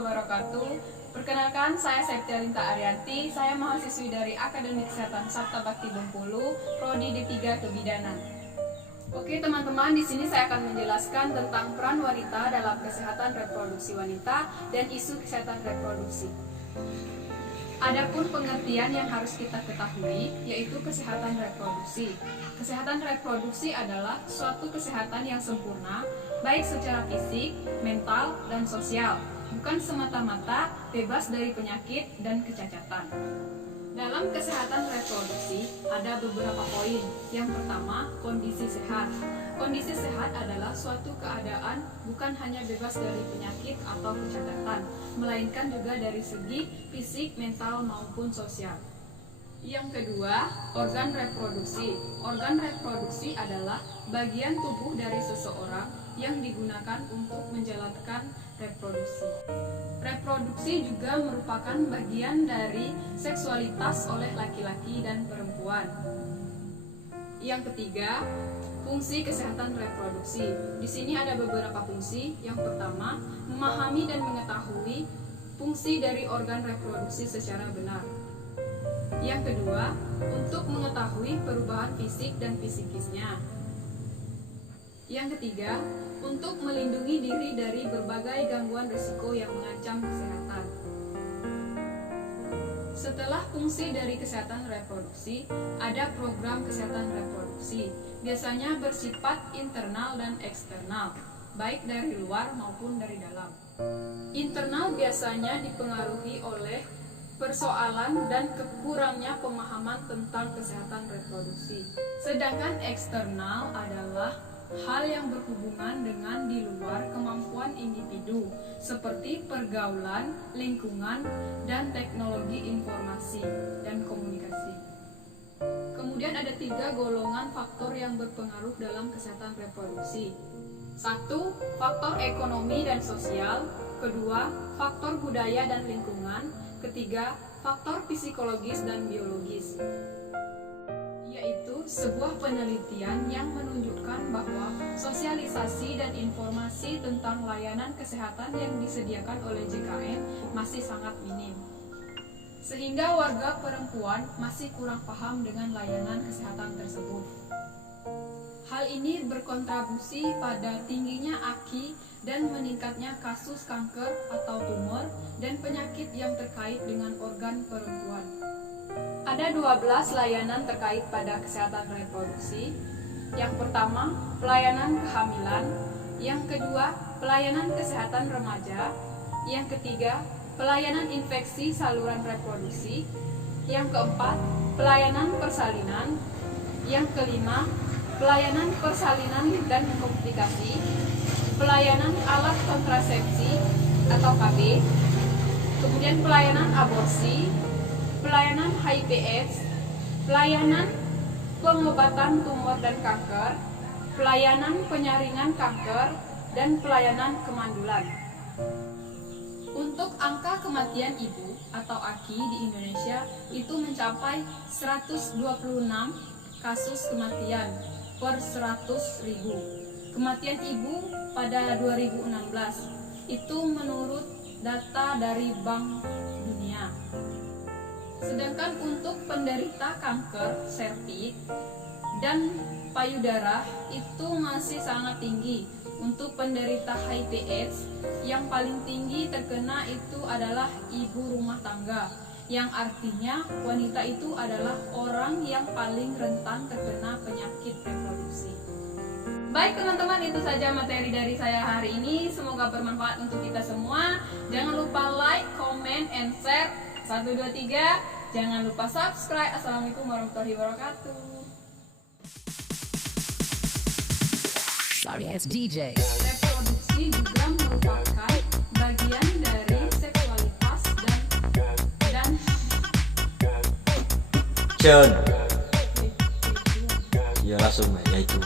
wabarakatuh. Perkenalkan, saya Septialinta Arianti. Saya mahasiswi dari Akademi Kesehatan Sabta Bakti Bengkulu, Prodi D3 Kebidanan. Oke teman-teman, di sini saya akan menjelaskan tentang peran wanita dalam kesehatan reproduksi wanita dan isu kesehatan reproduksi. Adapun pengertian yang harus kita ketahui yaitu kesehatan reproduksi. Kesehatan reproduksi adalah suatu kesehatan yang sempurna, baik secara fisik, mental, dan sosial, bukan semata-mata bebas dari penyakit dan kecacatan. Dalam kesehatan reproduksi ada beberapa poin. Yang pertama, kondisi sehat. Kondisi sehat adalah suatu keadaan bukan hanya bebas dari penyakit atau kecacatan, melainkan juga dari segi fisik, mental, maupun sosial. Yang kedua, organ reproduksi. Organ reproduksi adalah bagian tubuh dari seseorang yang digunakan untuk menjalankan reproduksi. Reproduksi juga merupakan bagian dari seksualitas oleh laki-laki dan perempuan. Yang ketiga, fungsi kesehatan reproduksi. Di sini ada beberapa fungsi. Yang pertama, memahami dan mengetahui fungsi dari organ reproduksi secara benar. Yang kedua, untuk mengetahui perubahan fisik dan psikisnya. Yang ketiga, untuk melindungi diri dari berbagai gangguan risiko yang mengancam kesehatan. Setelah fungsi dari kesehatan reproduksi, ada program kesehatan reproduksi. Biasanya bersifat internal dan eksternal, baik dari luar maupun dari dalam. Internal biasanya dipengaruhi oleh persoalan dan kekurangnya pemahaman tentang kesehatan reproduksi. Sedangkan eksternal adalah hal yang berhubungan dengan di luar kemampuan individu, seperti pergaulan, lingkungan, dan teknologi informasi dan komunikasi. Kemudian ada 3 golongan faktor yang berpengaruh dalam kesehatan reproduksi. 1. Faktor ekonomi dan sosial. 2. Faktor budaya dan lingkungan. 3. Faktor psikologis dan biologis. Yaitu sebuah penelitian yang menunjukkan bahwa sosialisasi dan informasi tentang layanan kesehatan yang disediakan oleh JKN masih sangat minim, sehingga warga perempuan masih kurang paham dengan layanan kesehatan tersebut. Hal ini berkontribusi pada tingginya AKI dan meningkatnya kasus kanker atau tumor dan penyakit yang terkait dengan organ perempuan. Ada 12 layanan terkait pada kesehatan reproduksi. Yang pertama, pelayanan kehamilan. Yang kedua, pelayanan kesehatan remaja. Yang ketiga, pelayanan infeksi saluran reproduksi. Yang keempat, pelayanan persalinan. Yang kelima, pelayanan persalinan dan komplikasi. Pelayanan alat kontrasepsi atau KB. Kemudian pelayanan aborsi, pelayanan HIV/AIDS, pelayanan pengobatan tumor dan kanker, pelayanan penyaringan kanker, dan pelayanan kemandulan. Untuk angka kematian ibu atau AKI di Indonesia itu mencapai 126 kasus kematian per 100.000. Kematian ibu pada 2016 itu menurut data dari Bank Dunia. Sedangkan untuk penderita kanker serviks dan payudara itu masih sangat tinggi. Untuk penderita HIV/AIDS yang paling tinggi terkena itu adalah ibu rumah tangga, yang artinya wanita itu adalah orang yang paling rentan terkena penyakit reproduksi. Baik teman-teman, itu saja materi dari saya hari ini. Semoga bermanfaat untuk kita semua. Jangan lupa like, comment, and share. 1, 2, 3. Jangan lupa subscribe. Assalamualaikum warahmatullahi wabarakatuh. Sorry, it's DJ. Reproduksi juga merupakan bagian dari seksualitas dan Cun. Ya langsung ya itu.